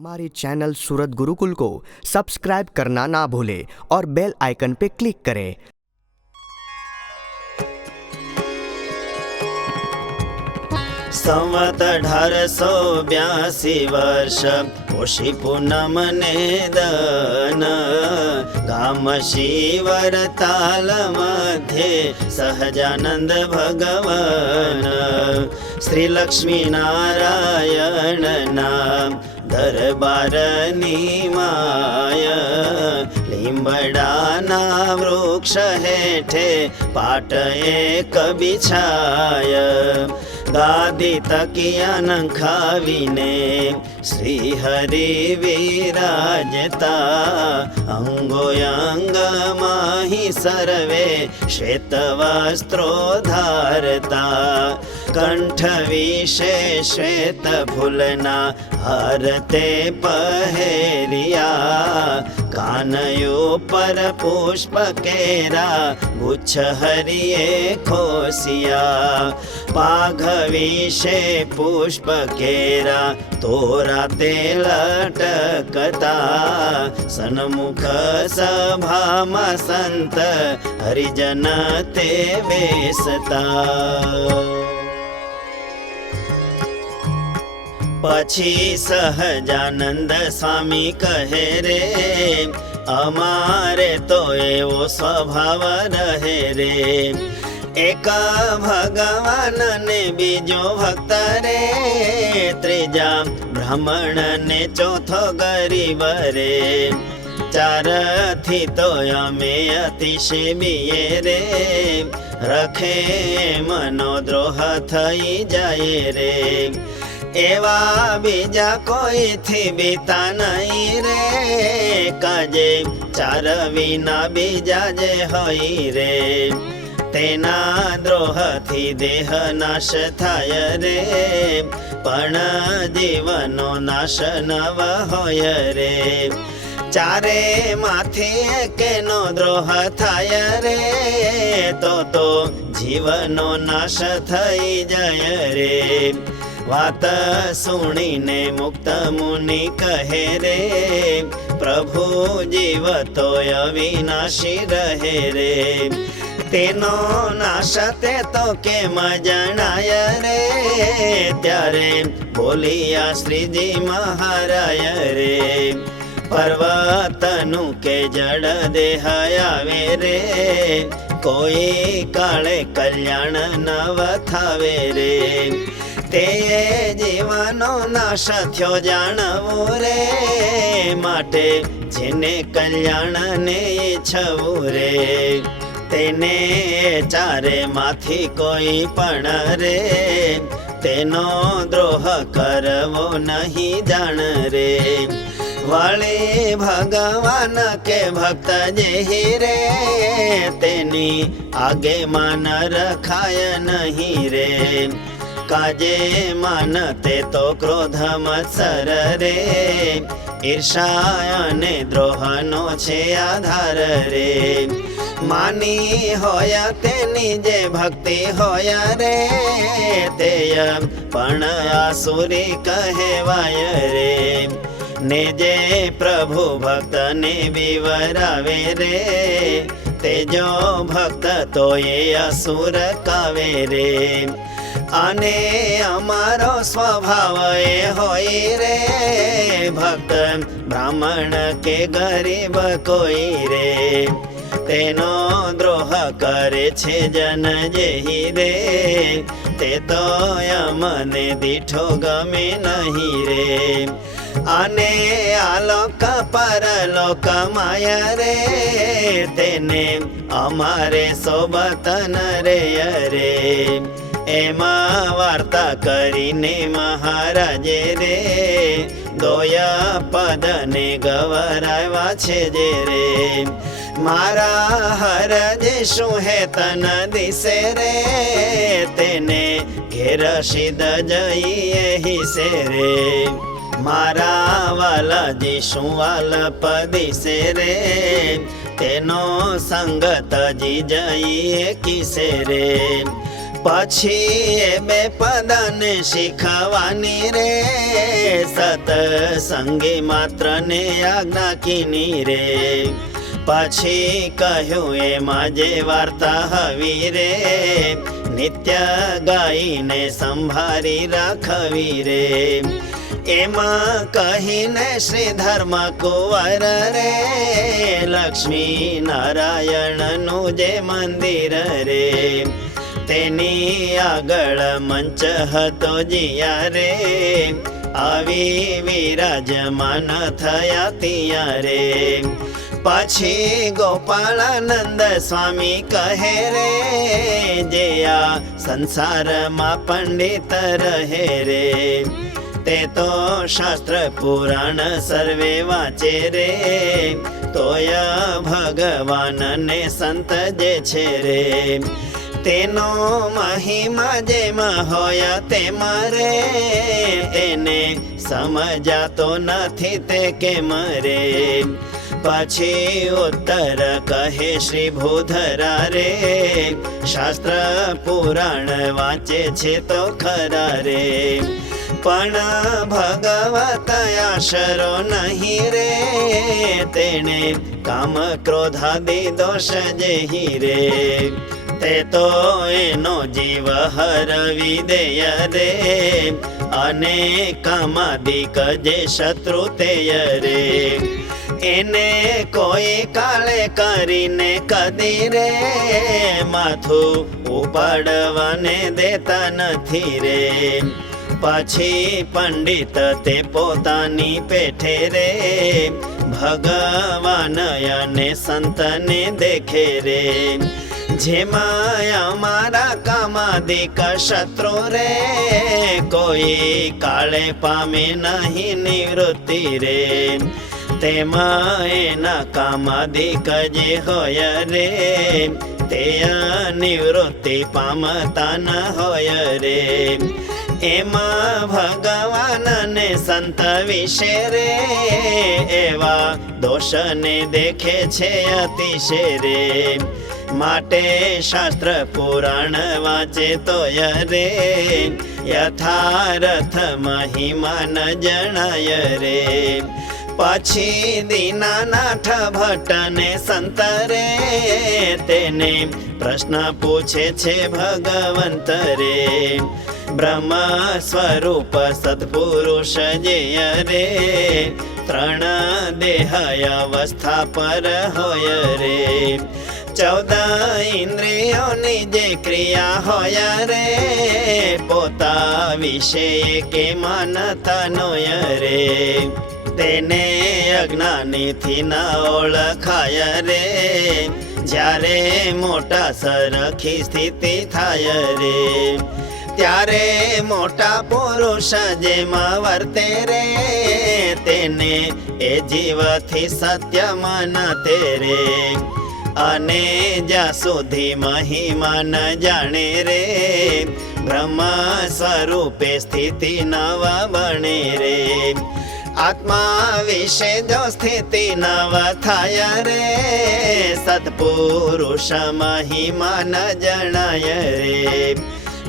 हमारे चैनल सूरत गुरुकुल को सब्सक्राइब करना ना भूलें और बेल आइकन पे क्लिक करें। संवत 1882 वर्ष पोषी पूनम ने दन गाम शिवर ताल मध्ये सहजानंद भगवन श्री लक्ष्मी नारायण नाम दरबार निमाय લીંબડાના વૃક્ષ હેઠે પાટ એક બિછાય ગાદી તકિયા નખાવીને શ્રી હરિ વિરાજતા અંગોયંગ માહી સર્વે શ્વેત વસ્ત્રો ધારતા કંઠ વિશે શ્વેત ફૂલના હાર તે પહેર્યા કાનયો પર પુષ્પ કેરા ગુચ્છ હરિએ ખોસિયા પાઘ વિશે પુષ્પ કેરા તોરા તે લટકતા સન્મુખ સભામાં સંત હરિજન તે બેસતા પછી સહજાનંદ સ્વામી કહે રે અમારે તો એવો સ્વભાવ રહે રે એક ભગવાન ને બીજો ભક્ત રે ત્રીજા બ્રાહ્મણ ને ચોથો ગરીબ રે ચારથી તો અમે અતિશય બીએ રે રખે મનોદ્રોહ થઈ જાય રે એવા બીજા કોઈથી બીતા નહીં રે કાજે ચાર વિના બીજા જે હોય રે તેના દ્રોહથી દેહ નાશ થાય રે પણ જીવનો નાશ નવ હોય રે ચારે માથી એકેનો દ્રોહ થાય રે તો જીવનો નાશ થઈ જાય રે વાત સુણીને મુક્ત મુનિ કહે રે પ્રભુ જીવ તો અવિનાશી રહે રે તેનો નાશ તે તો કેમ જણાય રે ત્યારે બોલિયા શ્રીજી મહારાય રે પર્વતનું કે જડ દેહ આવે રે કોઈ કાળે કલ્યાણ નવ થાવે રે તે જીવનો નાશ થયો જાણવું રે માટે જેને કલ્યાણ ને ઈચ્છવું રે તેને ચારે માંથી કોઈ પણ રે તેનો દ્રોહ કરવો નહીં જાણ રે વાળે ભગવાન કે ભક્ત જેહી રે તેની આગે માન રખાય નહીં રે કાજે માનતે તો ક્રોધ મત્સર રે ઈર્ષા અને દ્રોહનો છે આધાર રે માની હોય તેની જે ભક્તિ હોય રે તે પણ આસુરી કહેવાય રે ને જે પ્રભુ ભક્તને વિવરાવે રે તે જો ભક્ત તો એ અસુર કાવે રે અને અમારો સ્વભાવ એ હોય રે ભક્ત બ્રાહ્મણ કે ગરીબ કોઈ રે તેનો દ્રોહ કરે છે જન જેહી રે તે તો અમને દીઠો ગમે નહીં રે અને આલોક પરલોક માય રે તેને અમારે સોબત ન રે રે એમાં વાર્તા કરીને મહારાજે રે દોયા પદને ગવરાવ્યા છે જે રે મારા હરજે શું હે તન દિશે રે તેને ઘેર સિદ્ધ જઈએ હિસે રે મારા વાલાજી શું વાલપ દિશે રે તેનો સંગત જી જઈએ કિસે રે પછી એ બે પદને શીખવાની રે, સતસંગી માત્રને આજ્ઞા કીની રે. પછી કહ્યું એમાં જે વાર્તા હવી રે, નિત્ય ગાઈને સંભાળી રાખવી રે. એમાં કહીને શ્રી ધર્મ કુંવર રે, લક્ષ્મી નારાયણનું જે મંદિર રે, તેની આગળ મંચ હતો જીયા રે, આવી વિરાજમાન થયા ત્યાં રે. પછી ગોપાળાનંદ સ્વામી કહે રે, જે આ સંસારમાં પંડિત રહે રે, તે તો શાસ્ત્ર પુરાણ સર્વે વાંચે રે, તોય ભગવાનને સંત જે છે રે, તેનો મહિમા જેમાં હોય તેમાં રે, એને સમજાતો નથી તે કેમ રે. પછી ઉત્તર કહે શ્રી ભૂધરા રે, શાસ્ત્ર પુરાણ વાંચે છે તો ખરા રે, પણ ભગવત આશરો નહીં રે, તેને કામ ક્રોધાદિ દોષ જેહી રે, તે તો એનો જીવ હરવી દેય રે, અને કામાદિક જે શત્રુ તેય રે, એને કોઈ કાળે કરીને કદી રે, માથું ઉપાડવાને દેતા નથી રે. પછી પંડિત તે પોતાની પેઠે રે, ભગવાન અને સંતને દેખે રે, જેમાં અમારા કામાદિક શત્રુ રે, કોઈ કાળે પામે નહીં નિવૃત્તિ રે, તેમાં એના કામાદિક જે હોય રે, તે નિવૃત્તિ પામતા ન હોય રે. એમાં ભગવાન ને સંત વિશે રે, એવા દોષને દેખે છે અતિશય રે, માટે શાસ્ત્ર પુરાણ વાંચે તોય રે, યથાર્થ મહિમા ન જણાય રે. પછી દીનાનાથ ભટ્ટને સંત રે, તેને પ્રશ્ન પૂછે છે ભગવંત રે, બ્રહ્મ સ્વરૂપ સદપુરુષ જે રે, ત્રણ દેહ અવસ્થા પર હોય રે, 14 ઇન્દ્રિયોની જે ક્રિયા હોય રે, પોતા વિશે કે માનતા નોય રે, તેને અજ્ઞાનીથી ન ઓળખાય રે, જ્યારે મોટા સરખી સ્થિતિ થાય રે, ત્યારે મોટા પુરુષ જેમાં વર્તે રે, તેને એ જીવથી સત્ય માનતે રે, અને જ્યાં સુધી મહિમા ન જાણે રે, બ્રહ્મ સ્વરૂપે સ્થિતિ નવ બને રે. આત્મા વિશે જો સ્થિતિ નવ થાય રે, સત્પુરુષ મહિમા ન જણાય રે,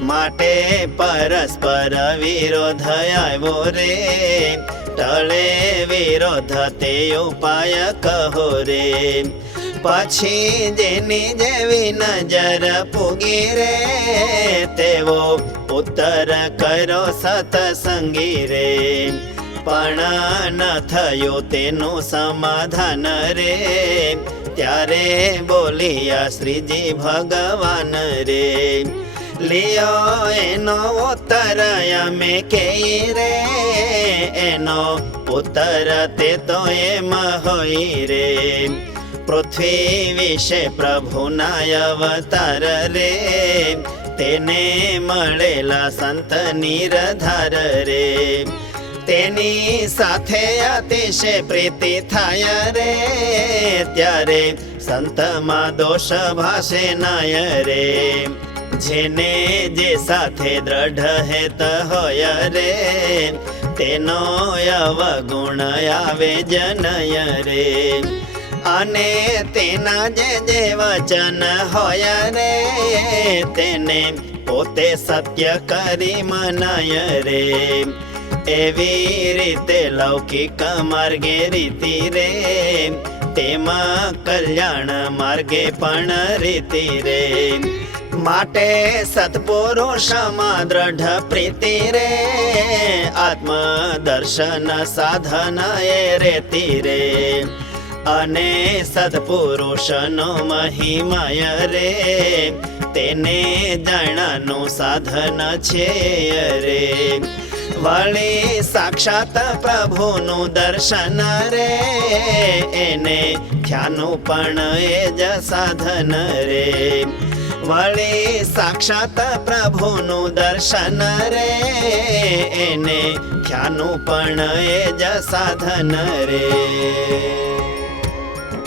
માટે પરસ્પર વિરોધ આવ્યો રે, ટળે વિરોધ તે ઉપાય કહો રે. પછી જેની જેવી નજર પૂગી રે, તેવો ઉત્તર કર્યો સતસંગી રે, પણ ન થયું તેનું સમાધાન રે, ત્યારે બોલ્યા શ્રીજી ભગવાન રે, લિયો એનો ઉત્તર અમે કહી રે, એનો ઉત્તર તે તો એમ હોય રે, પૃથ્વી વિશે પ્રભુના અવતાર રે, તેને મળેલા સંત નિરધાર રે, તેની સાથે અતિશય પ્રીતિ થાય રે, ત્યારે સંતમાં દોષ ભાષે નાય રે, જેને જે સાથે દ્રઢ હેત હોય રે, તેનો અવગુણ આવે જનય રે, અને તેના જે વચન હોય રે, તેને પોતે સત્ય કરી મનાય રે. એવી રીતે લૌકિક માર્ગે રીતિ રે, તેમાં કલ્યાણ માર્ગે પણ રીતિ રે. માટે સત્પુરુષમાં દ્રઢ પ્રીતિ રે, આત્મદર્શન સાધન એ રેતી રે. અને સત્પુરુષનો મહિમાય રે, તેને જાણવાનું સાધન છે રે. વળી સાક્ષાત પ્રભુનું દર્શન રે, એને ધ્યાનું પણ એ જ સાધન રે. વળી સાક્ષાત પ્રભુનું દર્શન રે, એને ધ્યાનું પણ એ જ સાધન રે.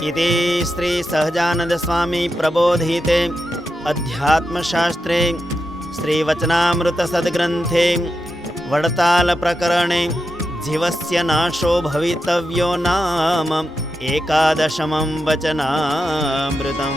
ઇતિ શ્રી સહજાનંદ સ્વામી પ્રબોધિતે અધ્યાત્મશાસ્ત્રે શ્રી વચનામૃત સદ્ગ્રંથે વડતાલ પ્રકરણે જીવસ્ય નાશો ભવિતવ્યો નામ એકાદશમં વચનામૃતમ.